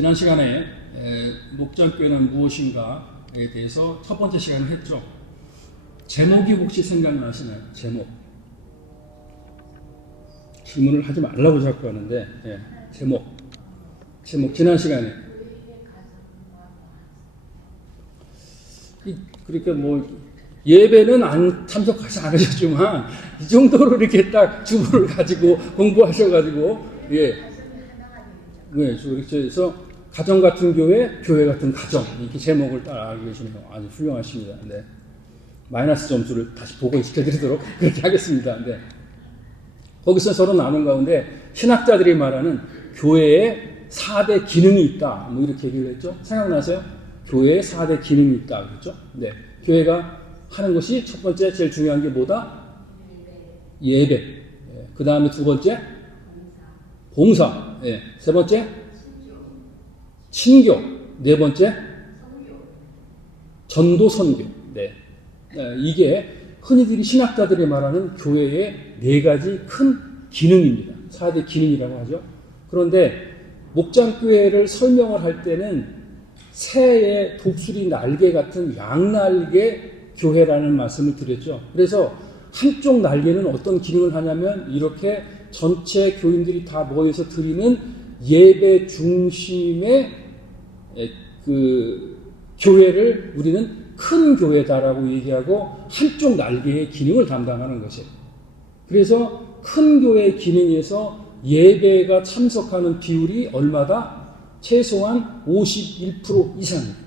지난 시간에 목장교회는 무엇인가에 대해서 첫 번째 시간을 했죠. 제목이 혹시 생각나시나요? 제목. 질문을 하지 말라고 자꾸 하는데 제목 지난 시간에 그러니까 뭐 예배는 안 참석하지 않으셨지만 이 정도로 이렇게 딱 주부를 가지고 공부하셔가지고 그래서 가정 같은 교회, 교회 같은 가정 이렇게 제목을 따라하고 계시네요. 아주 훌륭하십니다. 네. 마이너스 점수를 다시 보고시켜드리도록 그렇게 하겠습니다. 네. 거기서 서로 나눈 가운데 신학자들이 말하는 교회에 4대 기능이 있다. 뭐 이렇게 얘기를 했죠. 생각나세요? 교회에 4대 기능이 있다. 그렇죠? 네. 교회가 하는 것이 첫 번째 제일 중요한 게 뭐다? 예배. 그 다음에 두 번째 봉사. 세 번째 친교. 네 번째 전도 선교. 이게 흔히들이 신학자들이 말하는 교회의 4가지 큰 기능입니다. 4대 기능이라고 하죠. 그런데 목장교회를 설명을 할 때는 새의 독수리 날개 같은 양날개 교회라는 말씀을 드렸죠. 그래서 한쪽 날개는 어떤 기능을 하냐면 이렇게 전체 교인들이 다 모여서 드리는 예배 중심의 그 교회를 우리는 큰 교회다라고 얘기하고 한쪽 날개의 기능을 담당하는 것이에요. 그래서 큰 교회의 기능에서 예배가 참석하는 비율이 얼마다? 최소한 51% 이상입니다.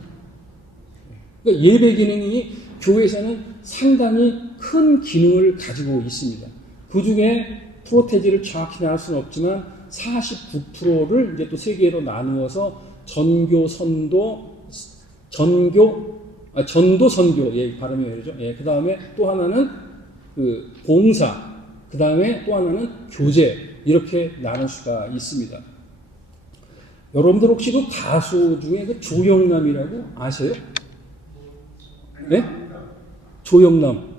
그러니까 예배 기능이 교회에서는 상당히 큰 기능을 가지고 있습니다. 그 중에 프로테지를 정확히 나눌 수는 없지만 49%를 이제 또 3개로 나누어서 전도 선교, 발음이 왜 그러죠? 그 다음에 또 하나는 그 봉사, 그 다음에 또 하나는 교제, 이렇게 나눌 수가 있습니다. 여러분들 혹시 그 가수 중에 그 조영남이라고 아세요? 네? 조영남.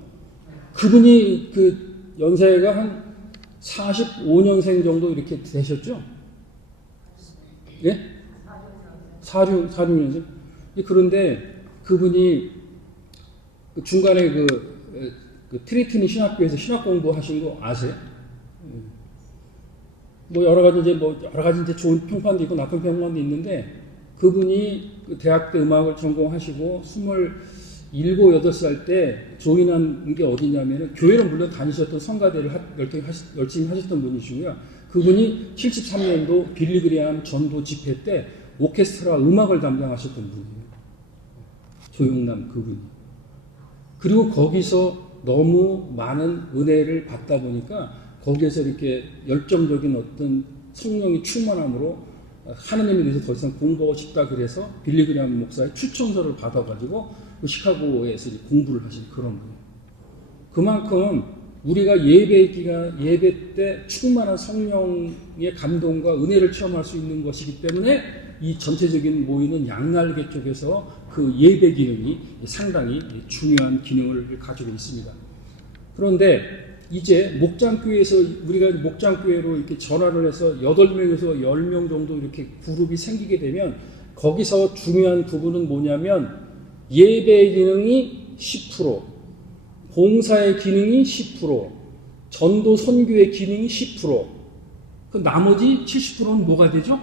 그분이 그 연세가 한 45년생 정도 이렇게 되셨죠? 예? 46년생? 그런데 그분이 중간에 그 트리트니 신학교에서 신학 공부하신 거 아세요? 뭐 여러 가지 이제 좋은 평판도 있고 나쁜 평판도 있는데 그분이 그 대학 때 음악을 전공하시고 27, 8살 때 조인한 게 어디냐면은 교회는 물론 다니셨던 성가대를 열심히 하셨던 분이시고요. 그분이 73년도 빌리그리암 전도 집회 때 오케스트라 음악을 담당하셨던 분이에요. 조영남 그분이. 그리고 거기서 너무 많은 은혜를 받다 보니까 거기에서 이렇게 열정적인 어떤 성령의 충만함으로 하나님에 대해서 더 이상 공부하고 싶다 그래서 빌리그리암 목사의 추천서를 받아가지고 시카고에서 공부를 하신 그런 분이에요. 그만큼 우리가 예배 때 충만한 성령의 감동과 은혜를 체험할 수 있는 것이기 때문에 이 전체적인 모이는 양날개 쪽에서 그 예배 기능이 상당히 중요한 기능을 가지고 있습니다. 그런데 이제 목장교회에서 우리가 목장교회로 이렇게 전환을 해서 8명에서 10명 정도 이렇게 그룹이 생기게 되면 거기서 중요한 부분은 뭐냐면 예배 기능이 10%, 봉사의 기능이 10%, 전도 선교의 기능이 10%, 그 나머지 70%는 뭐가 되죠?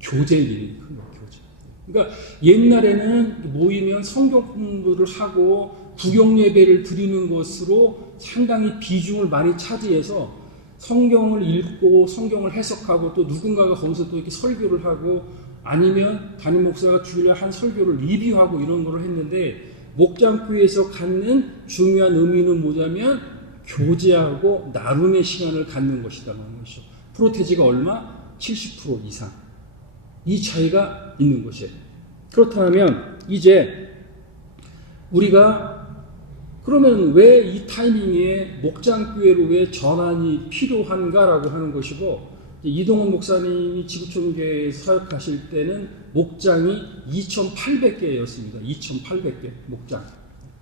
교제의 기능이 큰 거예요. 교제. 그러니까 옛날에는 모이면 성경 공부를 하고 구경 예배를 드리는 것으로 상당히 비중을 많이 차지해서 성경을 읽고 성경을 해석하고 또 누군가가 거기서 또 이렇게 설교를 하고 아니면 담임 목사가 주일날 한 설교를 리뷰하고 이런 거를 했는데 목장교회에서 갖는 중요한 의미는 뭐냐면 교제하고 나눔의 시간을 갖는 것이다라는 것이죠. 프로테지가 얼마? 70% 이상. 이 차이가 있는 것이에요. 그렇다면 이제 우리가 그러면 왜 이 타이밍에 목장교회로 왜 전환이 필요한가라고 하는 것이고 이동훈 목사님이 지구촌교회에서 사역하실 때는 목장이 2,800개였습니다. 2,800개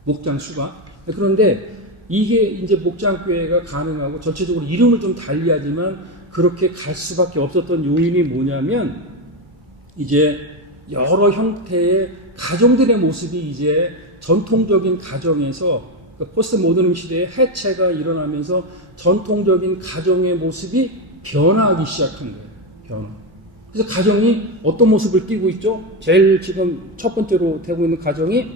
목장 수가. 그런데 이게 이제 목장교회가 가능하고 전체적으로 이름을 좀 달리하지만 그렇게 갈 수밖에 없었던 요인이 뭐냐면 이제 여러 형태의 가정들의 모습이 이제 전통적인 가정에서 포스트 모더니즘 시대의 해체가 일어나면서 전통적인 가정의 모습이 변화하기 시작한 거예요. 변화. 그래서 가정이 어떤 모습을 띠고 있죠? 제일 지금 첫 번째로 되고 있는 가정의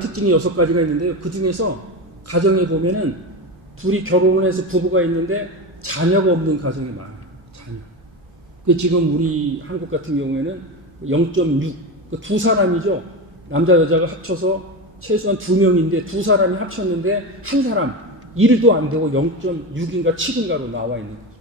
특징이 6가지가 있는데요. 그 중에서 가정에 보면은 둘이 결혼을 해서 부부가 있는데 자녀가 없는 가정이 많아요. 자녀. 그 지금 우리 한국 같은 경우에는 0.6, 두 사람이죠. 남자 여자가 합쳐서 최소한 2명인데 두 사람이 합쳤는데 한 사람 1도 안 되고 0.6인가 7인가로 나와 있는 거죠.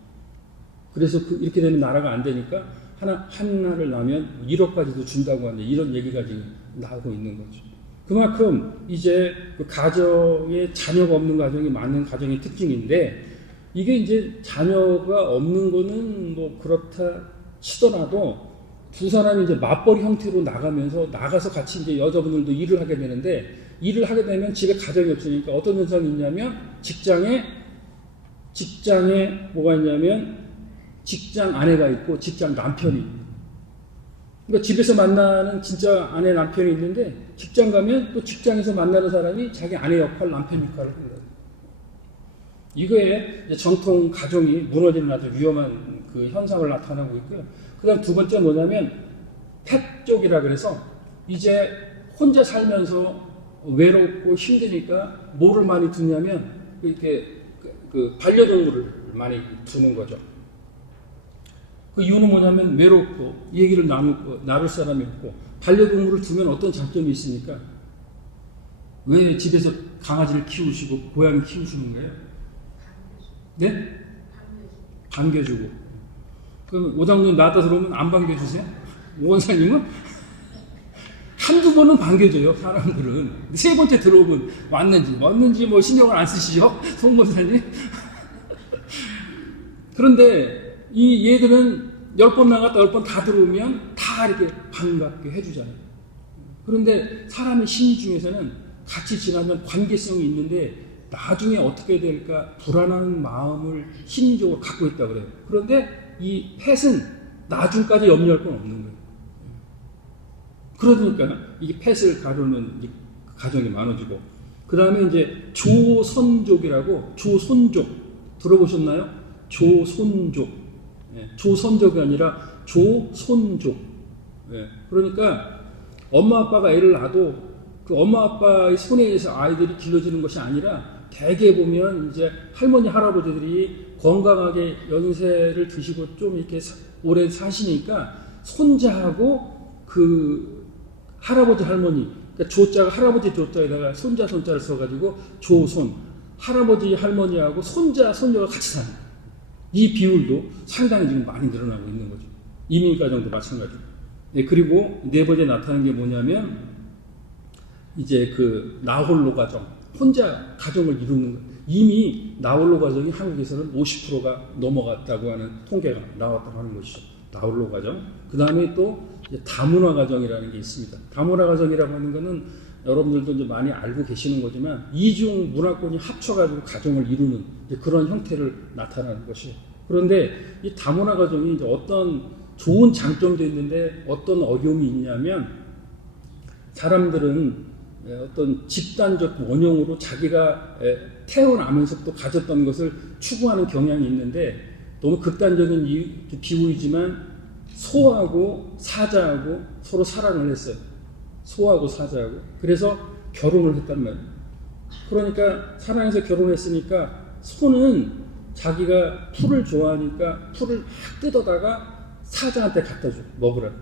그래서 이렇게 되면 나라가 안 되니까 하나를 낳으면 1억까지도 준다고 하는데 이런 얘기가 지금 나오고 있는 거죠. 그만큼 이제 그 가정에 자녀가 없는 가정이 많은 가정의 특징인데 이게 이제 자녀가 없는 거는 뭐 그렇다 치더라도 두 사람이 이제 맞벌이 형태로 나가서 같이 이제 여자분들도 일을 하게 되는데 일을 하게 되면 집에 가정이 없으니까 어떤 현상이 있냐면 직장에 뭐가 있냐면 직장 아내가 있고 직장 남편이 있고 그러니까 집에서 만나는 진짜 아내 남편이 있는데 직장 가면 또 직장에서 만나는 사람이 자기 아내 역할 남편 역할을 해요. 이거에 전통 가정이 무너지는 아주 위험한 그 현상을 나타나고 있고요. 그 다음 두 번째 뭐냐면 펫족이라 그래서 이제 혼자 살면서 외롭고 힘드니까 뭐를 많이 두냐면 이렇게 그 반려동물을 많이 두는 거죠. 그 이유는 뭐냐면 외롭고 얘기를 나눌 사람이 없고 반려동물을 두면 어떤 장점이 있습니까? 왜 집에서 강아지를 키우시고 고양이 키우시는 거예요? 네? 반겨주고. 그럼 오장님 나왔다 들어오면 안 반겨주세요? 오 원사님은? 한두 번은 반겨줘요, 사람들은. 세 번째 들어오면 왔는지 뭐 신경을 안 쓰시죠? 송 원사님? 그런데 이 얘들은 10번 나갔다 10번 다 들어오면 다 이렇게 반갑게 해주잖아요. 그런데 사람의 심리 중에서는 같이 지나면 관계성이 있는데 나중에 어떻게 될까 불안한 마음을 심리적으로 갖고 있다 그래요. 그런데 이 펫은 나중까지 염려할 건 없는 거예요. 그러니까 이게 펫을 가르는 가정이 많아지고 그 다음에 이제 조선족이라고 조손족 들어보셨나요? 조손족. 조선족이 아니라 조손족. 그러니까 엄마 아빠가 애를 낳아도 그 엄마 아빠의 손에 의해서 아이들이 길러지는 것이 아니라 대개 보면 이제 할머니 할아버지들이 건강하게 연세를 드시고 좀 이렇게 오래 사시니까 손자하고 그 할아버지 할머니 그러니까 조자가 할아버지 조자에다가 손자를 써가지고 조손 할아버지 할머니하고 손자 손녀가 같이 사는 이 비율도 상당히 지금 많이 늘어나고 있는 거죠. 이민가정도 마찬가지고. 네, 그리고 네 번째 나타나는 게 뭐냐면 이제 그 나홀로 가정 혼자 가정을 이루는 거예요. 이미 나홀로 가정이 한국에서는 50%가 넘어갔다고 하는 통계가 나왔다고 하는 것이죠. 나홀로 가정. 그 다음에 또 다문화 가정이라는 게 있습니다. 다문화 가정이라고 하는 거는 여러분들도 이제 많이 알고 계시는 거지만 이중 문화권이 합쳐가지고 가정을 이루는 그런 형태를 나타나는 것이에요. 그런데 이 다문화 가정이 이제 어떤 좋은 장점도 있는데 어떤 어려움이 있냐면 사람들은 어떤 집단적 원형으로 자기가 태어나면서부터 가졌던 것을 추구하는 경향이 있는데 너무 극단적인 비유이지만 소하고 사자하고 서로 사랑을 했어요. 소하고 사자하고. 그래서 결혼을 했단 말이에요. 그러니까 사랑해서 결혼했으니까 소는 자기가 풀을 좋아하니까 풀을 막 뜯어다가 사자한테 갖다 줘. 먹으라고.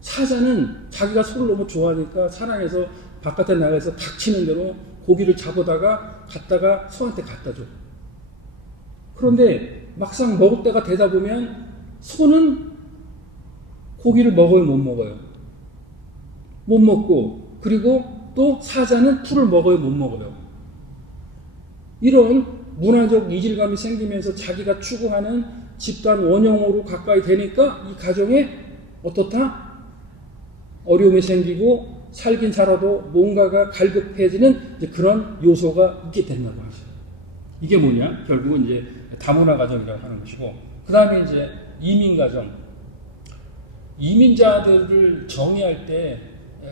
사자는 자기가 소를 너무 좋아하니까 사랑해서 바깥에 나가서 닥치는 대로 고기를 잡아다가 갖다가 소한테 갖다 줘. 그런데 막상 먹을 때가 되다 보면 소는 고기를 먹어요, 못 먹어요? 못 먹고, 그리고 또 사자는 풀을 먹어요, 못 먹어요? 이런 문화적 이질감이 생기면서 자기가 추구하는 집단 원형으로 가까이 되니까 이 가정에 어떻다? 어려움이 생기고 살긴 살아도 뭔가가 갈급해지는 이제 그런 요소가 있게 된다고 하죠. 이게 뭐냐? 결국은 이제 다문화 가정이라고 하는 것이고 그 다음에 이제 이민가정. 이민자들을 정의할 때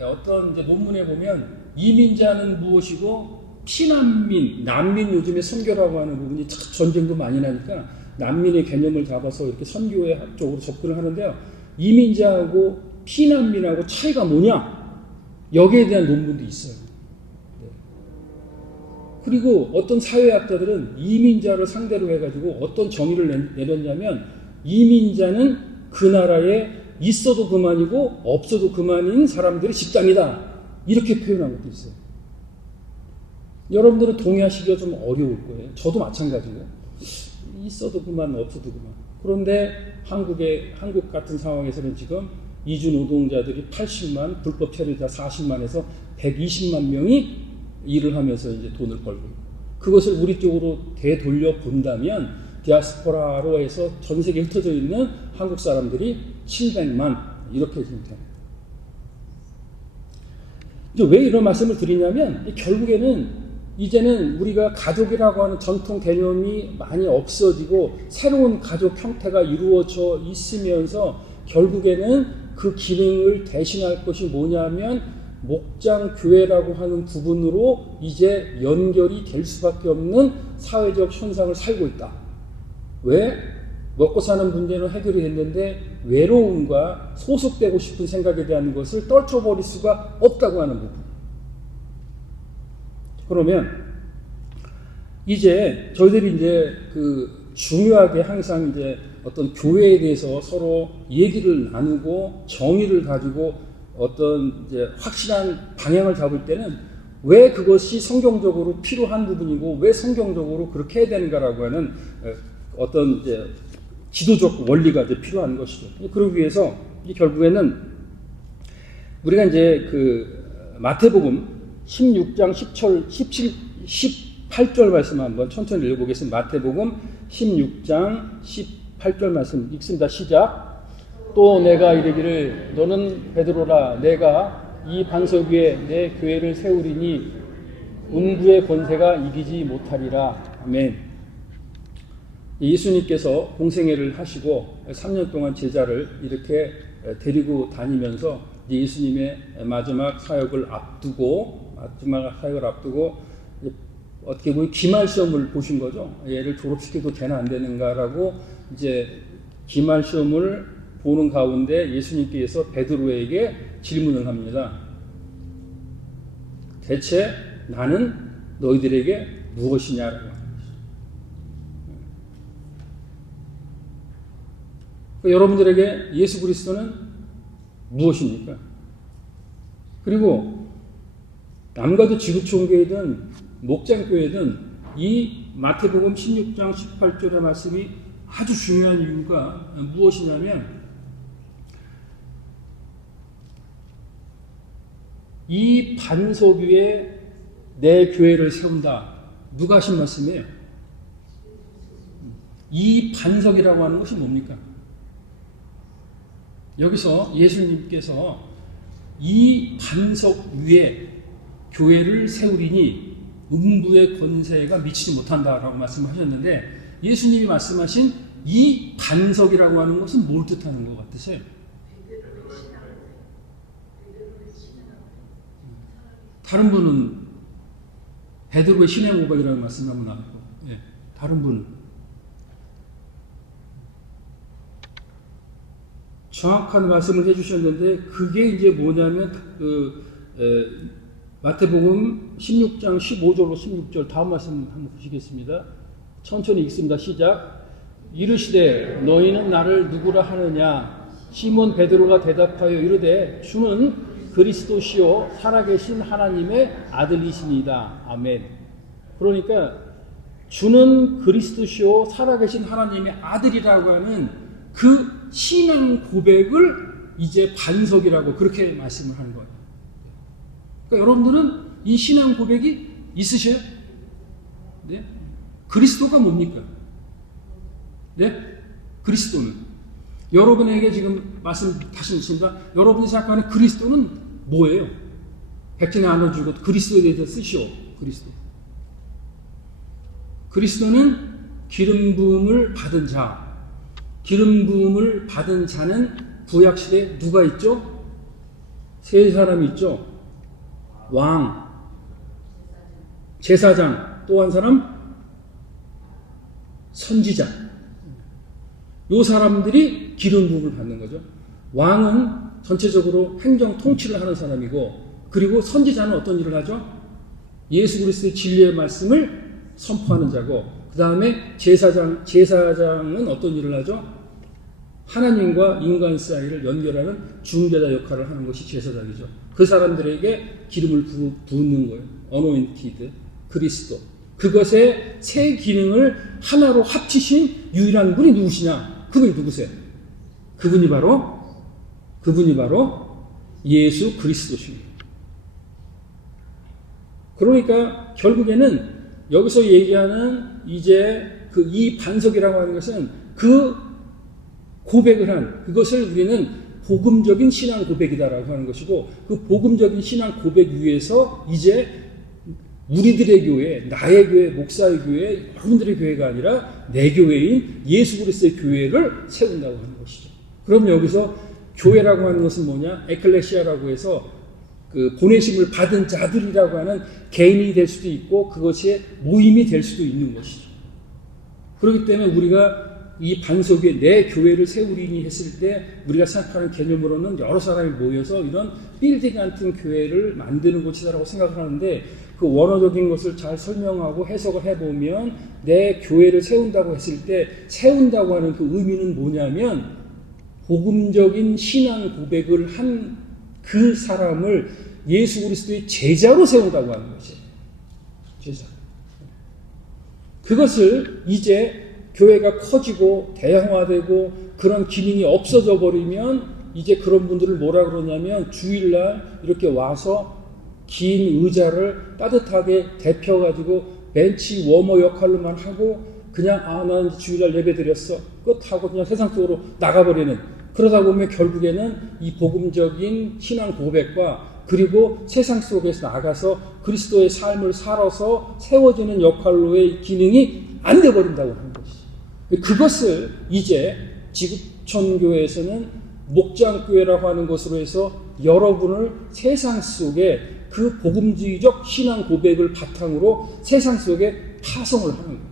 어떤 이제 논문에 보면 이민자는 무엇이고 피난민, 난민 요즘에 선교라고 하는 부분이 전쟁도 많이 나니까 난민의 개념을 잡아서 이렇게 선교의 쪽으로 접근을 하는데요. 이민자하고 피난민하고 차이가 뭐냐? 여기에 대한 논문도 있어요. 그리고 어떤 사회학자들은 이민자를 상대로 해가지고 어떤 정의를 내렸냐면 이민자는 그 나라에 있어도 그만이고 없어도 그만인 사람들의 집단이다. 이렇게 표현한 것도 있어요. 여러분들은 동의하시기가 좀 어려울 거예요. 저도 마찬가지고요. 있어도 그만 없어도 그만. 그런데 한국 같은 상황에서는 지금 이주 노동자들이 80만, 불법 체류자 40만에서 120만 명이 일을 하면서 이제 돈을 벌고 있고, 그것을 우리 쪽으로 되돌려 본다면 디아스포라로 해서 전 세계에 흩어져 있는 한국 사람들이 700만 이렇게 지금 됩니다. 왜 이런 말씀을 드리냐면 결국에는 이제는 우리가 가족이라고 하는 전통 개념이 많이 없어지고 새로운 가족 형태가 이루어져 있으면서 결국에는 그 기능을 대신할 것이 뭐냐면 목장 교회라고 하는 부분으로 이제 연결이 될 수밖에 없는 사회적 현상을 살고 있다. 왜? 먹고 사는 문제는 해결이 됐는데 외로움과 소속되고 싶은 생각에 대한 것을 떨쳐버릴 수가 없다고 하는 부분. 그러면 이제 저희들이 이제 중요하게 항상 이제 어떤 교회에 대해서 서로 얘기를 나누고 정의를 가지고 어떤 이제 확실한 방향을 잡을 때는 왜 그것이 성경적으로 필요한 부분이고 왜 성경적으로 그렇게 해야 되는가라고 하는 어떤 이제 지도적 원리가 이제 필요한 것이죠. 그러기 위해서 결국에는 우리가 이제 마태복음 16장 18절 말씀 한번 천천히 읽어보겠습니다. 마태복음 16장 18절 말씀 읽습니다. 시작. 또 내가 이르기를 너는 베드로라 내가 이 반석 위에 내 교회를 세우리니 음부의 권세가 이기지 못하리라. 아멘. 예수님께서 공생애를 하시고 3년 동안 제자를 이렇게 데리고 다니면서 예수님의 마지막 사역을 앞두고 어떻게 보면 기말시험을 보신 거죠. 얘를 졸업시켜도 되나 안 되는가라고 이제 기말시험을 보는 가운데 예수님께서 베드로에게 질문을 합니다. 대체 나는 너희들에게 무엇이냐라고 하는 것이죠. 그러니까 여러분들에게 예수 그리스도는 무엇입니까? 그리고 남가도 지구촌교회든 목장교회든 이 마태복음 16장 18절의 말씀이 아주 중요한 이유가 무엇이냐면 이 반석 위에 내 교회를 세운다. 누가 하신 말씀이에요? 이 반석이라고 하는 것이 뭡니까? 여기서 예수님께서 이 반석 위에 교회를 세우리니 음부의 권세가 미치지 못한다라고 말씀하셨는데 예수님이 말씀하신 이 반석이라고 하는 것은 뭘 뜻하는 것 같으세요? 다른 분은 베드로의 신의 모각이라는 말씀을 한번 나눴고, 예, 다른 분은 정확한 말씀을 해주셨는데 그게 이제 뭐냐면 마태복음 16장 15절로 16절 다음 말씀 한번 보시겠습니다. 천천히 읽습니다. 시작. 이르시되 너희는 나를 누구라 하느냐? 시몬 베드로가 대답하여 이르되 주는 그리스도시요 살아계신 하나님의 아들이시니이다. 아멘. 그러니까 주는 그리스도시요 살아계신 하나님의 아들이라고 하는 그 신앙 고백을 이제 반석이라고 그렇게 말씀을 하는 거예요. 그러니까 여러분들은 이 신앙 고백이 있으셔요? 네? 그리스도가 뭡니까? 네? 그리스도는 여러분에게 지금 말씀 다시 읽습니다. 여러분이 생각하는 그리스도는 뭐예요? 백전에 나눠주고 그리스도에 대해서 쓰시오. 그리스도. 그리스도는 기름 부음을 받은 자, 기름 부음을 받은 자는 구약 시대에 누가 있죠? 세 사람이 있죠. 왕, 제사장, 또 한 사람 선지자. 요 사람들이 기름 부음을 받는 거죠. 왕은 전체적으로 행정 통치를 하는 사람이고, 그리고 선지자는 어떤 일을 하죠? 예수 그리스도의 진리의 말씀을 선포하는 자고, 그 다음에 제사장은 어떤 일을 하죠? 하나님과 인간 사이를 연결하는 중재자 역할을 하는 것이 제사장이죠. 그 사람들에게 기름을 부는 거예요. 어노인티드, 그리스도. 그것의 세 기능을 하나로 합치신 유일한 분이 누구시냐? 그분이 누구세요? 그분이 바로 예수 그리스도십니다. 그러니까 결국에는 여기서 얘기하는 이제 이 반석이라고 하는 것은 그 고백을 한 그것을 우리는 복음적인 신앙 고백이다라고 하는 것이고, 그 복음적인 신앙 고백 위에서 이제 우리들의 교회, 나의 교회, 목사의 교회, 여러분들의 교회가 아니라 내 교회인 예수 그리스도의 교회를 세운다고 하는 것이죠. 그럼 여기서 교회라고 하는 것은 뭐냐? 에클레시아라고 해서 그 보내심을 받은 자들이라고 하는 개인이 될 수도 있고, 그것이 모임이 될 수도 있는 것이죠. 그렇기 때문에 우리가 이 반석 위에 내 교회를 세우리니 했을 때 우리가 생각하는 개념으로는 여러 사람이 모여서 이런 빌딩 같은 교회를 만드는 것이다라고 생각을 하는데, 그 원어적인 것을 잘 설명하고 해석을 해보면 내 교회를 세운다고 했을 때 세운다고 하는 그 의미는 뭐냐면, 복음적인 신앙 고백을 한 그 사람을 예수 그리스도의 제자로 세운다고 하는 것이에요. 제자. 그것을 이제 교회가 커지고 대형화되고 그런 기능이 없어져 버리면 이제 그런 분들을 뭐라 그러냐면, 주일날 이렇게 와서 긴 의자를 따뜻하게 데펴가지고 벤치 워머 역할로만 하고 그냥 나는 주일날 예배 드렸어 끝하고 그냥 세상 속으로 나가버리는, 그러다 보면 결국에는 이 복음적인 신앙 고백과 그리고 세상 속에서 나가서 그리스도의 삶을 살아서 세워지는 역할로의 기능이 안 돼버린다고 하는 것이죠. 그것을 이제 지구촌교회에서는 목장교회라고 하는 것으로 해서 여러분을 세상 속에 그 복음주의적 신앙 고백을 바탕으로 세상 속에 파송을 하는 거예요.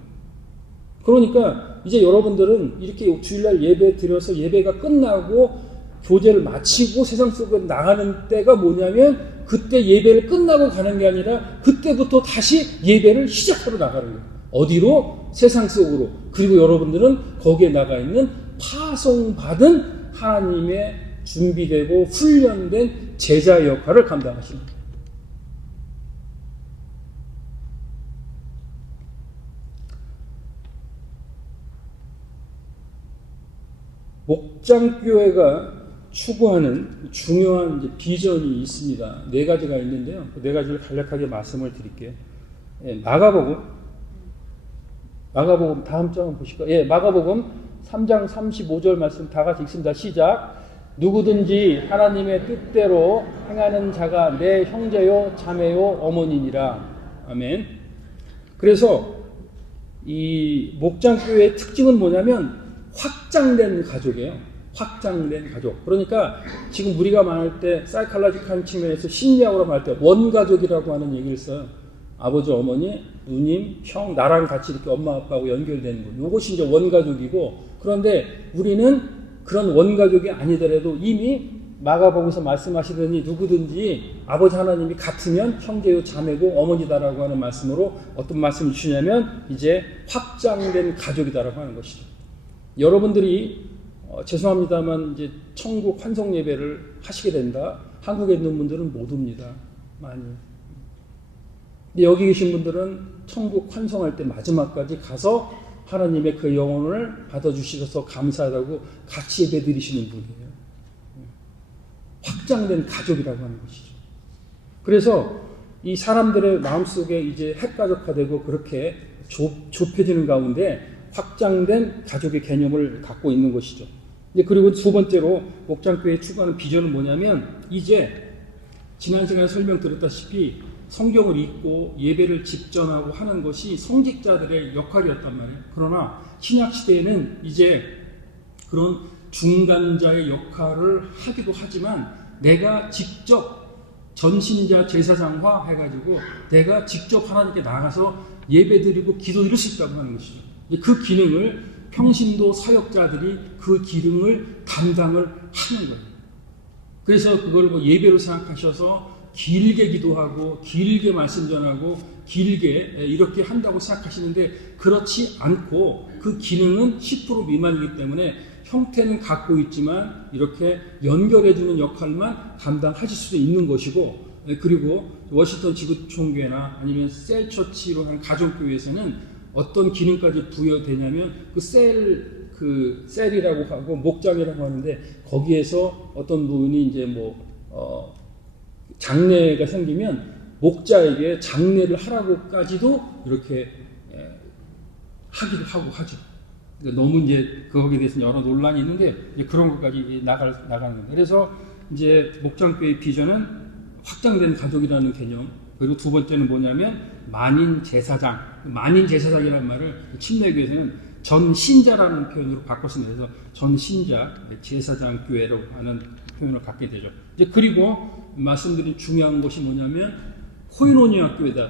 그러니까 이제 여러분들은 이렇게 주일날 예배 드려서 예배가 끝나고 교제를 마치고 세상 속으로 나가는 때가 뭐냐면, 그때 예배를 끝나고 가는 게 아니라 그때부터 다시 예배를 시작하러 나가는 거예요. 어디로? 세상 속으로. 그리고 여러분들은 거기에 나가 있는 파송받은 하나님의 준비되고 훈련된 제자 역할을 감당하시는 거예요. 목장교회가 추구하는 중요한 이제 비전이 있습니다. 4가지가 있는데요. 그 4가지를 간략하게 말씀을 드릴게요. 마가복음 다음 장 보실까요? 마가복음 3장 35절 말씀 다 같이 읽습니다. 시작. 누구든지 하나님의 뜻대로 행하는 자가 내 형제요 자매요 어머니니라. 아멘. 그래서 이 목장교회의 특징은 뭐냐면 확장된 가족이에요. 확장된 가족. 그러니까 지금 우리가 말할 때 사이칼라지컬 측면에서 심리학으로 말할 때 원가족이라고 하는 얘기를 써요. 아버지, 어머니, 누님, 형, 나랑 같이 이렇게 엄마, 아빠하고 연결되는 거. 이것이 이제 원가족이고, 그런데 우리는 그런 원가족이 아니더라도 이미 마가복음에서 말씀하시더니 누구든지 아버지 하나님이 같으면 형제요 자매고 어머니다라고 하는 말씀으로 어떤 말씀을 주시냐면 이제 확장된 가족이다라고 하는 것이죠. 여러분들이 죄송합니다만 이제 천국 환송 예배를 하시게 된다. 한국에 있는 분들은 못 옵니다. 많이. 근데 여기 계신 분들은 천국 환송할 때 마지막까지 가서 하나님의 그 영혼을 받아주셔서 감사하다고 같이 예배 드리시는 분이에요. 확장된 가족이라고 하는 것이죠. 그래서 이 사람들의 마음속에 이제 핵가족화되고 그렇게 좁혀지는 가운데 확장된 가족의 개념을 갖고 있는 것이죠. 그리고 두 번째로 목장교회에 추구하는 비전은 뭐냐면, 이제 지난 시간에 설명드렸다시피 성경을 읽고 예배를 집전하고 하는 것이 성직자들의 역할이었단 말이에요. 그러나 신약 시대에는 이제 그런 중간자의 역할을 하기도 하지만 내가 직접 전신자 제사장화 해가지고 내가 직접 하나님께 나가서 예배드리고 기도드릴 수 있다고 하는 것이죠. 그 기능을 평신도 사역자들이 그 기능을 담당을 하는 거예요. 그래서 그걸 뭐 예배로 생각하셔서 길게 기도하고 길게 말씀 전하고 길게 이렇게 한다고 생각하시는데 그렇지 않고 그 기능은 10% 미만이기 때문에 형태는 갖고 있지만 이렇게 연결해주는 역할만 담당하실 수도 있는 것이고, 그리고 워싱턴 지구촌교회나 아니면 셀처치로 하는 가족교회에서는 어떤 기능까지 부여되냐면 그 셀이라고 하고 목장이라고 하는데 거기에서 어떤 분이 이제 장례가 생기면 목자에게 장례를 하라고까지도 이렇게 하기도 하고 하죠. 그러니까 너무 이제 거기에 대해서 여러 논란이 있는데 이제 그런 것까지 나가는 겁니다. 그래서 이제 목장교회의 비전은 확장된 가족이라는 개념, 그리고 두 번째는 뭐냐면 만인 제사장. 만인 제사장이라는 말을 침례교에서는 전신자라는 표현으로 바꿨습니다. 그래서 전신자 제사장 교회로 하는 표현을 갖게 되죠. 이제 그리고 말씀드린 중요한 것이 뭐냐면 코이노니아 교회다.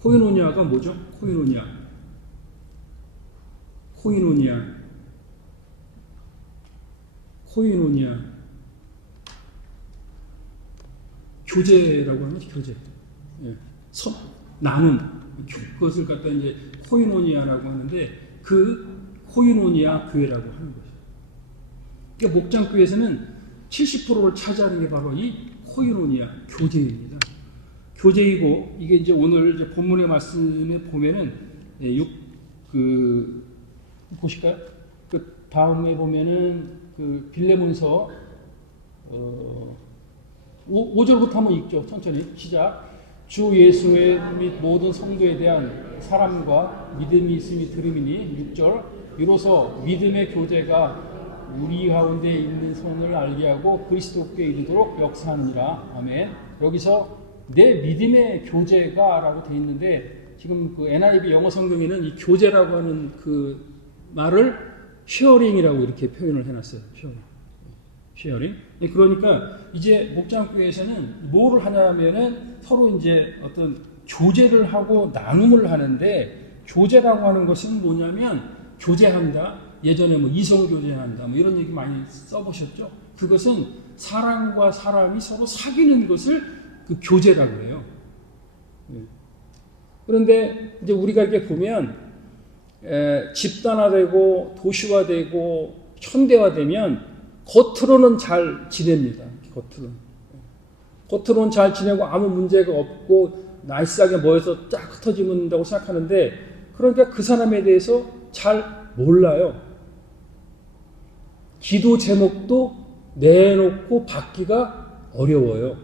코이노니아가 뭐죠? 코이노니아 교제라고 하는 거죠. 교제. 예. 나눔. 그것을 갖다 이제 코이노니아라고 하는데 그 코이노니아 교회라고 하는 거죠. 그러니까 목장교회에서는 70%를 차지하는 게 바로 이 코이노니아 교제입니다. 교제이고 이게 이제 오늘 이제 본문의 말씀에 보면은 보실까요? 그 다음에 보면은 그 빌레몬서 5절부터 한번 읽죠. 천천히 시작. 주 예수의 및 모든 성도에 대한 사랑과 믿음이 있음이 들음이니 6절. 이로써 믿음의 교제가 우리 가운데 있는 선을 알게 하고 그리스도께 이르도록 역사하느니라. 아멘. 여기서 내 믿음의 교제가 라고 되어 있는데 지금 그 NIV 영어 성경에는 이 교제라고 하는 그 말을 쉐어링이라고 이렇게 표현을 해놨어요. 쉐어링. 그러니까 이제 목장교회에서는 뭐를 하냐면은 서로 이제 어떤 교제를 하고 나눔을 하는데, 교제라고 하는 것은 뭐냐면 교제한다. 예전에 뭐 이성 교제한다. 뭐 이런 얘기 많이 써보셨죠? 그것은 사람과 사람이 서로 사귀는 것을 그 교제라고 해요. 그런데 이제 우리가 이렇게 보면 집단화되고 도시화되고 현대화되면 겉으로는 잘 지냅니다. 겉으로는 잘 지내고 아무 문제가 없고 나이스하게 모여서 쫙 흩어진다고 생각하는데, 그러니까 그 사람에 대해서 잘 몰라요. 기도 제목도 내놓고 받기가 어려워요.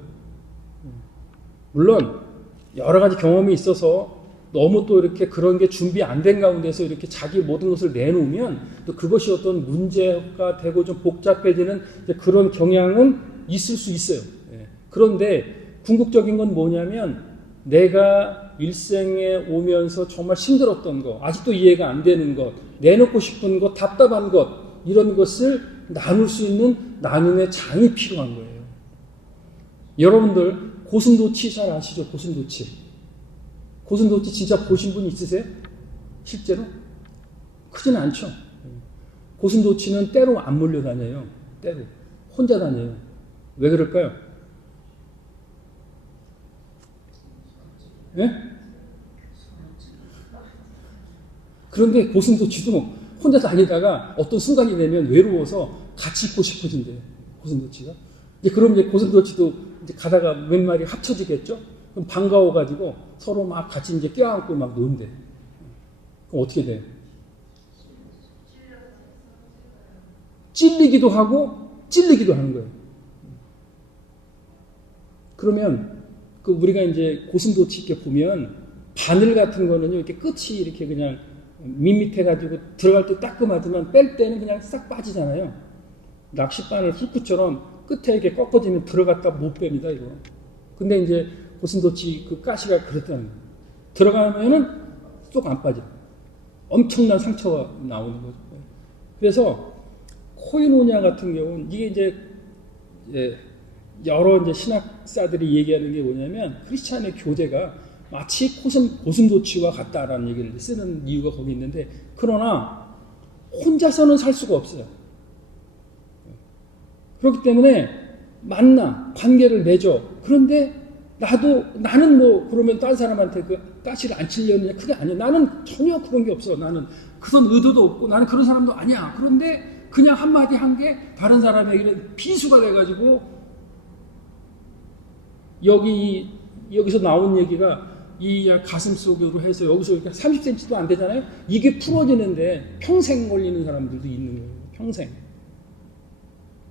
물론 여러 가지 경험이 있어서 너무 또 이렇게 그런 게 준비 안 된 가운데서 이렇게 자기 모든 것을 내놓으면 또 그것이 어떤 문제가 되고 좀 복잡해지는 그런 경향은 있을 수 있어요. 그런데 궁극적인 건 뭐냐면 내가 일생에 오면서 정말 힘들었던 것, 아직도 이해가 안 되는 것, 내놓고 싶은 것, 답답한 것, 이런 것을 나눌 수 있는 나눔의 장이 필요한 거예요. 여러분들 고슴도치 잘 아시죠? 고슴도치 진짜 보신 분 있으세요? 실제로? 크지는 않죠. 고슴도치는 때로 안 몰려다녀요. 때로. 혼자 다녀요. 왜 그럴까요? 예? 그런데 고슴도치도 혼자 다니다가 어떤 순간이 되면 외로워서 같이 있고 싶어진대요. 고슴도치가. 그럼 이제 고슴도치도 이제 가다가 몇 마리 합쳐지겠죠? 그럼 반가워가지고 서로 막 같이 이제 껴안고 막 논대. 그럼 어떻게 돼요? 찔리기도 하고 찔리기도 하는 거예요. 그러면 그 우리가 이제 고슴도치 이렇게 보면 바늘 같은 거는요, 이렇게 끝이 이렇게 그냥 밋밋해가지고 들어갈 때 따끔하지만 뺄 때는 그냥 싹 빠지잖아요. 낚싯바늘 훌크처럼 끝에 이렇게 꺾어지면 들어갔다 못 뺍니다, 이거. 근데 이제 고슴도치 그 가시가 그렇다는 거예요. 들어가면은 쏙 안 빠져. 엄청난 상처가 나오는 거죠. 그래서 코이노니아 같은 경우는 이게 이제 여러 이제 신학사들이 얘기하는 게 뭐냐면 크리스찬의 교제가 마치 고슴도치와 같다라는 얘기를 쓰는 이유가 거기 있는데, 그러나 혼자서는 살 수가 없어요. 그렇기 때문에 만나 관계를 맺어. 그런데 나는 뭐 그러면 다른 사람한테 그 가시를 안 치려느냐, 그게 아니야. 나는 전혀 그런 게 없어. 나는 그런 의도도 없고 나는 그런 사람도 아니야. 그런데 그냥 한마디 한 게 다른 사람에게는 비수가 돼가지고, 여기서 나온 얘기가 이 가슴 속으로 해서 여기서 30cm도 안 되잖아요. 이게 풀어지는데 평생 걸리는 사람들도 있는 거예요.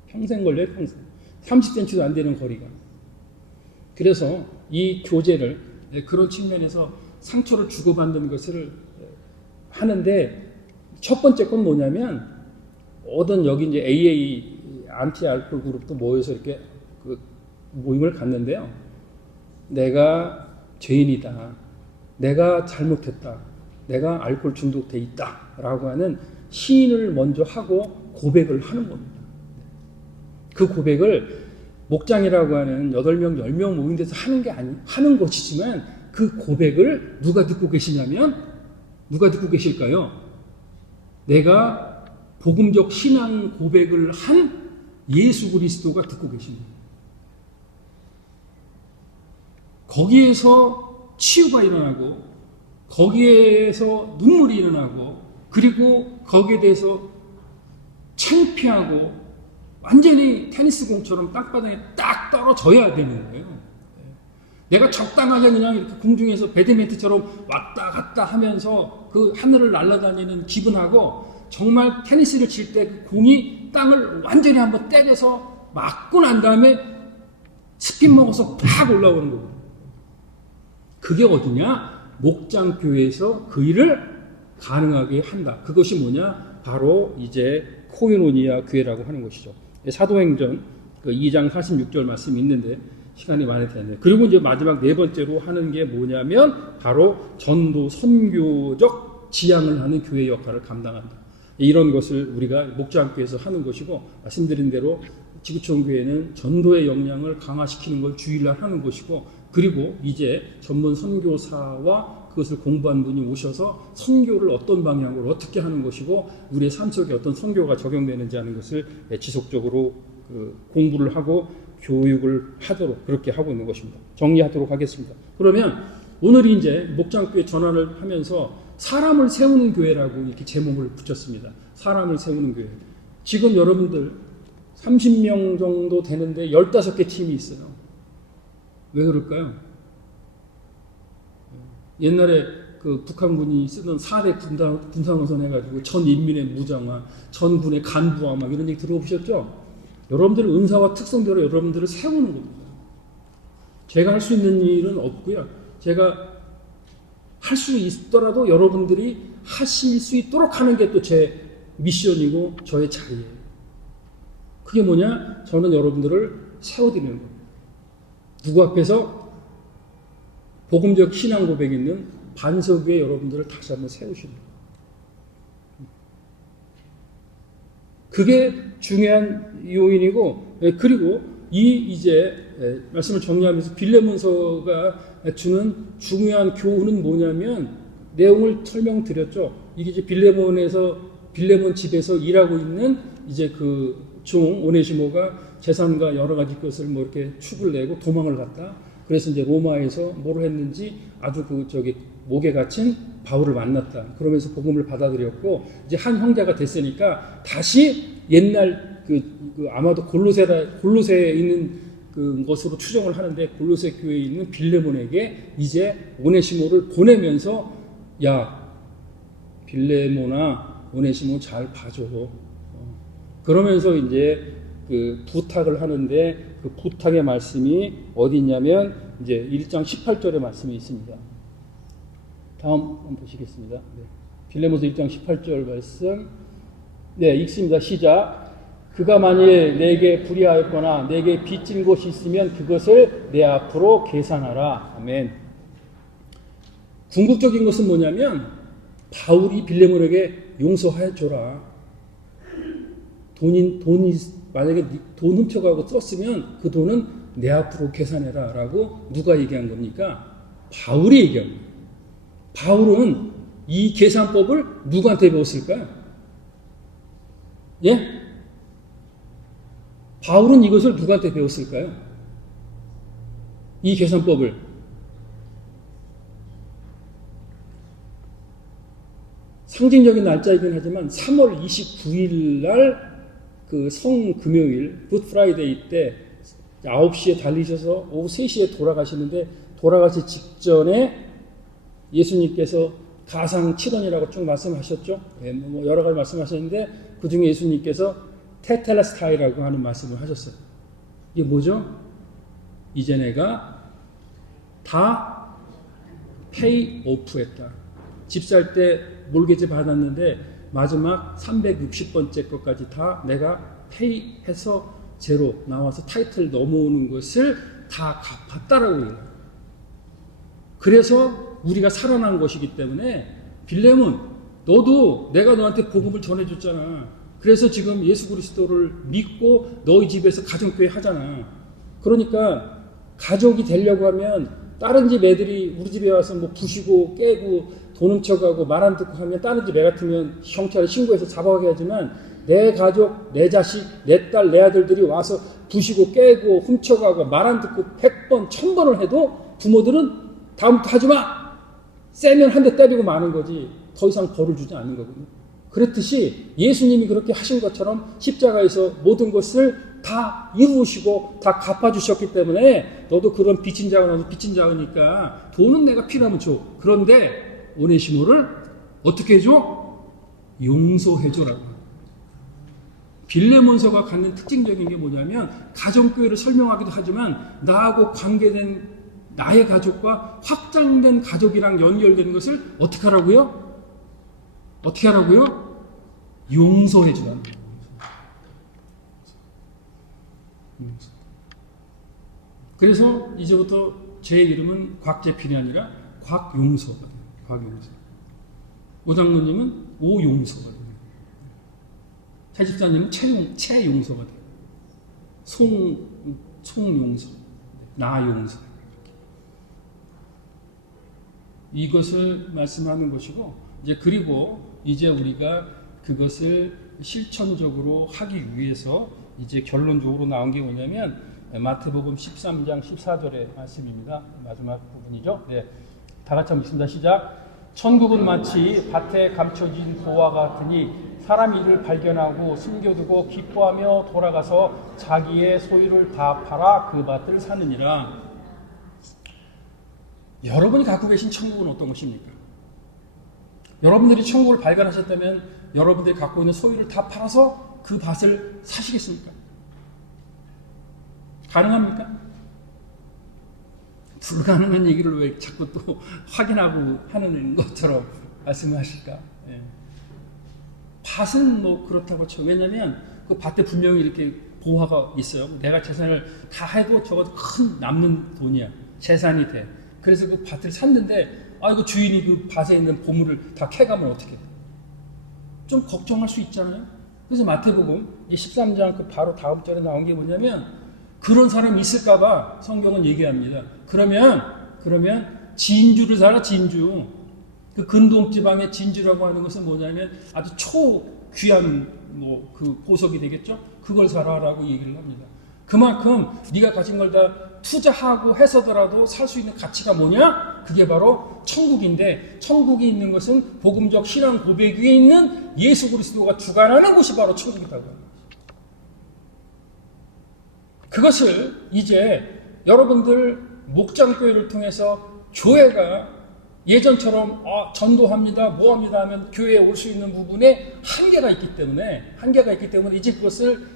평생 걸려요. 평생 30cm도 안 되는 거리가. 그래서 이 교제를 그런 측면에서 상처를 주고받는 것을 하는데, 첫 번째 건 뭐냐면, 여기 이제 AA 안티 알코올 그룹도 모여서 이렇게 그 모임을 갖는데요. 내가 죄인이다. 내가 잘못했다. 내가 알코올 중독돼 있다라고 하는 시인을 먼저 하고 고백을 하는 겁니다. 그 고백을 목장이라고 하는 8명, 10명 모인 데서 하는 것이지만, 그 고백을 누가 듣고 계실까요? 내가 복음적 신앙 고백을 한 예수 그리스도가 듣고 계십니다. 거기에서 치유가 일어나고, 거기에서 눈물이 일어나고, 그리고 거기에 대해서 창피하고 완전히 테니스 공처럼 땅바닥에 딱 떨어져야 되는 거예요. 내가 적당하게 그냥 이렇게 공중에서 배드민턴처럼 왔다 갔다 하면서 그 하늘을 날아다니는 기분하고, 정말 테니스를 칠 때 그 공이 땅을 완전히 한번 때려서 맞고 난 다음에 스핀 먹어서 팍 올라오는 거거든요. 그게 어디냐? 목장교회에서 그 일을 가능하게 한다. 그것이 뭐냐? 바로 이제 코이노니아 교회라고 하는 것이죠. 사도행전 2장 46절 말씀이 있는데 시간이 많이 되는데, 그리고 이제 마지막 네 번째로 하는 게 뭐냐면 바로 전도 선교적 지향을 하는 교회 역할을 감당한다. 이런 것을 우리가 목장교회에서 하는 것이고, 말씀드린 대로 지구촌 교회는 전도의 역량을 강화시키는 걸 주일날 하는 것이고, 그리고 이제 전문 선교사와 그것을 공부한 분이 오셔서 선교를 어떤 방향으로 어떻게 하는 것이고, 우리의 삶 속에 어떤 선교가 적용되는지 하는 것을 지속적으로 공부를 하고 교육을 하도록 그렇게 하고 있는 것입니다. 정리하도록 하겠습니다. 그러면 오늘이 이제 목장교회 전환을 하면서 사람을 세우는 교회라고 이렇게 제목을 붙였습니다. 사람을 세우는 교회. 지금 여러분들 30명 정도 되는데 15개 팀이 있어요. 왜 그럴까요? 옛날에 그 북한군이 쓰던 4대 군사노선 해가지고 전 인민의 무장화, 전군의 간부화 막 이런 얘기 들어보셨죠? 여러분들의 은사와 특성대로 여러분들을 세우는 겁니다. 제가 할 수 있는 일은 없고요. 제가 할 수 있더라도 여러분들이 하실 수 있도록 하는 게 또 제 미션이고 저의 자리예요. 그게 뭐냐? 저는 여러분들을 세워드리는 겁니다. 누구 앞에서? 복음적 신앙 고백이 있는 반석 위에 여러분들을 다시 한번 세우시는 거예요. 그게 중요한 요인이고, 그리고 이제 말씀을 정리하면서 빌레몬서가 주는 중요한 교훈은 뭐냐면, 내용을 설명드렸죠. 이게 이제 빌레몬 집에서 일하고 있는 이제 그 종 오네시모가 재산과 여러 가지 것을 뭐 이렇게 축을 내고 도망을 갔다. 그래서 이제 로마에서 뭘 했는지 아주 목에 갇힌 바울을 만났다. 그러면서 복음을 받아들였고, 이제 한 형제가 됐으니까 다시 옛날 아마도 골로새에 있는 그 것으로 추정을 하는데, 골로새 교회에 있는 빌레몬에게 이제 오네시모를 보내면서, 야, 빌레몬아, 오네시모 잘 봐줘. 그러면서 이제 그 부탁을 하는데, 그 부탁의 말씀이 어디 있냐면 이제 1장 18절의 말씀이 있습니다. 다음 한번 보시겠습니다. 네. 빌레몬서 1장 18절 말씀. 네, 읽습니다. 시작. 그가 만일 내게 불의하였거나 내게 빚진 것이 있으면 그것을 내 앞으로 계산하라. 아멘. 궁극적인 것은 뭐냐면, 바울이 빌레몬에게 용서해 줘라. 돈이 만약에 돈 훔쳐가고 썼으면 그 돈은 내 앞으로 계산해라 라고 누가 얘기한 겁니까? 바울이 얘기한 겁니다. 바울은 이 계산법을 누구한테 배웠을까요? 예? 바울은 이것을 누구한테 배웠을까요? 이 계산법을. 상징적인 날짜이긴 하지만 3월 29일 날 그 성금요일 굿 프라이데이 때 9시에 달리셔서 오후 3시에 돌아가시는데, 돌아가시 직전에 예수님께서 가상 7원이라고 쭉 말씀하셨죠. 예, 뭐 여러 가지 말씀하셨는데 그 중에 예수님께서 테텔레스타이라고 하는 말씀을 하셨어요. 이게 뭐죠? 이제 내가 다 페이 오프했다. 집 살 때 몰개지 받았는데 마지막 360번째 것까지 다 내가 페이해서 제로 나와서 타이틀 넘어오는 것을 다 갚았다라고 얘기해요. 그래서 우리가 살아난 것이기 때문에 빌레몬, 너도 내가 너한테 복음을 전해줬잖아. 그래서 지금 예수 그리스도를 믿고 너희 집에서 가정교회 하잖아. 그러니까 가족이 되려고 하면 다른 집 애들이 우리 집에 와서 뭐 부시고 깨고 돈 훔쳐가고 말 안 듣고 하면 다른 집 애 같으면 경찰에 신고해서 잡아가게 하지만, 내 가족, 내 자식, 내 딸, 내 아들들이 와서 부시고 깨고 훔쳐가고 말 안 듣고 100번, 1000번을 해도 부모들은 다음부터 하지 마! 세면 한 대 때리고 마는 거지 더 이상 벌을 주지 않는 거거든요. 그렇듯이 예수님이 그렇게 하신 것처럼 십자가에서 모든 것을 다 이루시고 다 갚아주셨기 때문에 너도 그런 빚진 자가 나도 빚진 자니까 돈은 내가 필요하면 줘. 그런데 오네시모를 어떻게 해줘? 용서해줘라고. 빌레몬서가 갖는 특징적인 게 뭐냐면, 가정교회를 설명하기도 하지만 나하고 관계된 나의 가족과 확장된 가족이랑 연결되는 것을 어떻게 하라고요? 어떻게 하라고요? 용서해주라는 거예요. 그래서 이제부터 제 이름은 곽재필이 아니라 곽용서가 돼요. 곽용서. 오장로님은 오용서가 돼요. 차집사님은 최용서가 돼요. 송용서, 나용서. 이것을 말씀하는 것이고, 이제 그리고 이제 우리가 그것을 실천적으로 하기 위해서 이제 결론적으로 나온 게 뭐냐면 마태복음 13장 14절의 말씀입니다. 마지막 부분이죠. 네, 다 같이 한번 읽습니다. 시작. 천국은 마치 밭에 감춰진 보화 같으니 사람이 이를 발견하고 숨겨두고 기뻐하며 돌아가서 자기의 소유를 다 팔아 그 밭을 사느니라. 여러분이 갖고 계신 천국은 어떤 것입니까? 여러분들이 천국을 발견하셨다면 여러분들이 갖고 있는 소유를 다 팔아서 그 밭을 사시겠습니까? 가능합니까? 불가능한 얘기를 왜 자꾸 또 확인하고 하는 것처럼 말씀을 하실까? 예. 밭은 뭐 그렇다고 쳐. 왜냐면 그 밭에 분명히 이렇게 보화가 있어요. 내가 재산을 다 해도 적어도 큰 남는 돈이야. 재산이 돼. 그래서 그 밭을 샀는데, 그 주인이 그 밭에 있는 보물을 다 캐가면 어떻게 돼? 좀 걱정할 수 있잖아요. 그래서 마태복음 13장 그 바로 다음 절에 나온 게 뭐냐면, 그런 사람이 있을까봐 성경은 얘기합니다. 그러면 진주를 사라, 진주. 그 근동지방의 진주라고 하는 것은 뭐냐면 아주 초귀한 그 보석이 되겠죠. 그걸 사라라고 얘기를 합니다. 그만큼 네가 가진 걸 다 투자하고 해서더라도 살 수 있는 가치가 뭐냐? 그게 바로 천국인데, 천국이 있는 것은 복음적 신앙 고백 위에 있는 예수 그리스도가 주관하는 곳이 바로 천국이라고 합니다. 그것을 이제 여러분들 목장교회를 통해서 교회가 예전처럼 전도합니다, 뭐합니다 하면 교회에 올 수 있는 부분에 한계가 있기 때문에 이제 그것을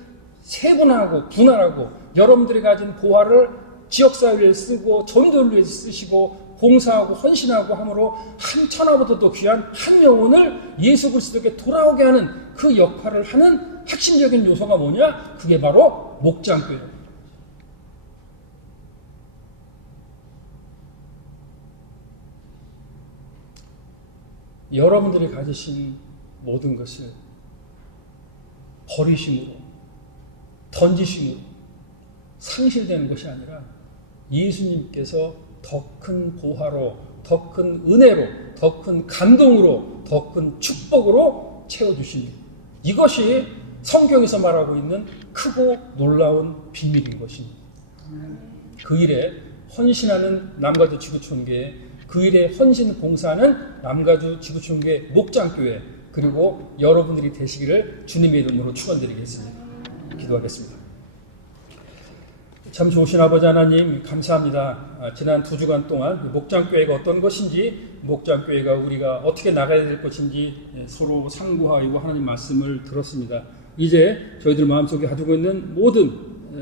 세분화하고 분할하고 여러분들이 가진 보화를 지역사회에 쓰고 전도를 위해 쓰시고 봉사하고 헌신하고 함으로 한 천하보다 더 귀한 한 영혼을 예수 그리스도께 돌아오게 하는 그 역할을 하는 핵심적인 요소가 뭐냐? 그게 바로 목장교회입니다. 여러분들이 가지신 모든 것을 버리심으로, 던지심으로 상실되는 것이 아니라 예수님께서 더 큰 보화로, 더 큰 은혜로, 더 큰 감동으로, 더 큰 축복으로 채워주시니, 이것이 성경에서 말하고 있는 크고 놀라운 비밀인 것입니다. 그 일에 헌신하는 남가주 지구촌교회, 그 일에 헌신 봉사하는 남가주 지구촌교회 목장교회, 그리고 여러분들이 되시기를 주님의 이름으로 축원드리겠습니다. 기도하겠습니다. 참 좋으신 아버지 하나님, 감사합니다. 지난 2주간 동안 목장교회가 어떤 것인지, 목장교회가 우리가 어떻게 나가야 될 것인지 서로 상고하고 하나님 말씀을 들었습니다. 이제 저희들 마음속에 가지고 있는 모든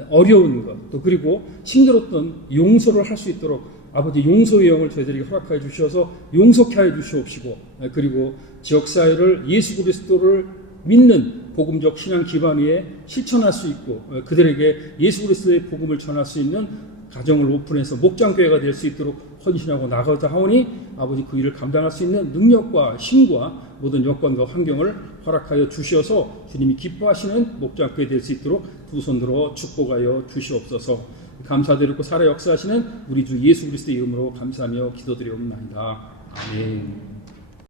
어려운 것, 또 그리고 힘들었던 용서를 할 수 있도록 아버지 용서의 영을 저희들에게 허락하여 주셔서 용서케 하여 주시옵시고, 그리고 지역사회를 예수 그리스도를 믿는 복음적 신앙 기반 위에 실천할 수 있고, 그들에게 예수 그리스도의 복음을 전할 수 있는 가정을 오픈해서 목장교회가 될 수 있도록 헌신하고 나가자 하오니, 아버지 그 일을 감당할 수 있는 능력과 힘과 모든 여건과 환경을 허락하여 주셔서 주님이 기뻐하시는 목장교회 될 수 있도록 두 손 들어 축복하여 주시옵소서. 감사드리고 살아 역사하시는 우리 주 예수 그리스도의 이름으로 감사하며 기도드리옵나이다. 아멘.